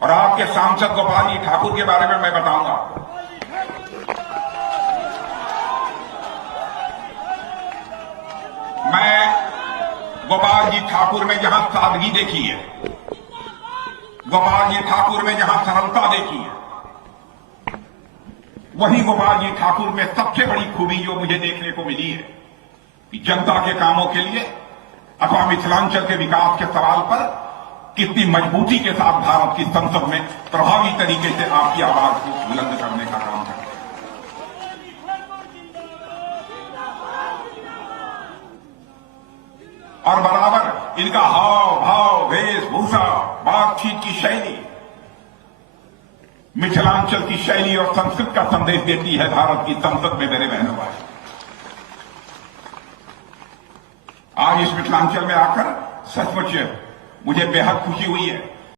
और आपके सांसद गोपाल जी ठाकुर के बारे में मैं बताऊंगा। मैं गोपाल जी ठाकुर में जहां सादगी देखी है, गोपाल जी ठाकुर में जहां सरलता देखी है, वही गोपाल जी ठाकुर में सबसे बड़ी खूबी जो मुझे देखने को मिली है कि जनता के कामों के लिए अथवा मिथिलांचल के विकास के सवाल पर कितनी मजबूती के साथ भारत की संसद में प्रभावी तरीके से आपकी आवाज को बुलंद करने का काम करते हैं। और बराबर इनका हाव भाव, वेशभूषा, बातचीत की शैली मिथिलांचल की शैली और संस्कृत का संदेश देती है भारत की संसद में। मेरे बहनों भाई, आज इस मिथिलांचल में आकर सचमुच मुझे बेहद खुशी हुई है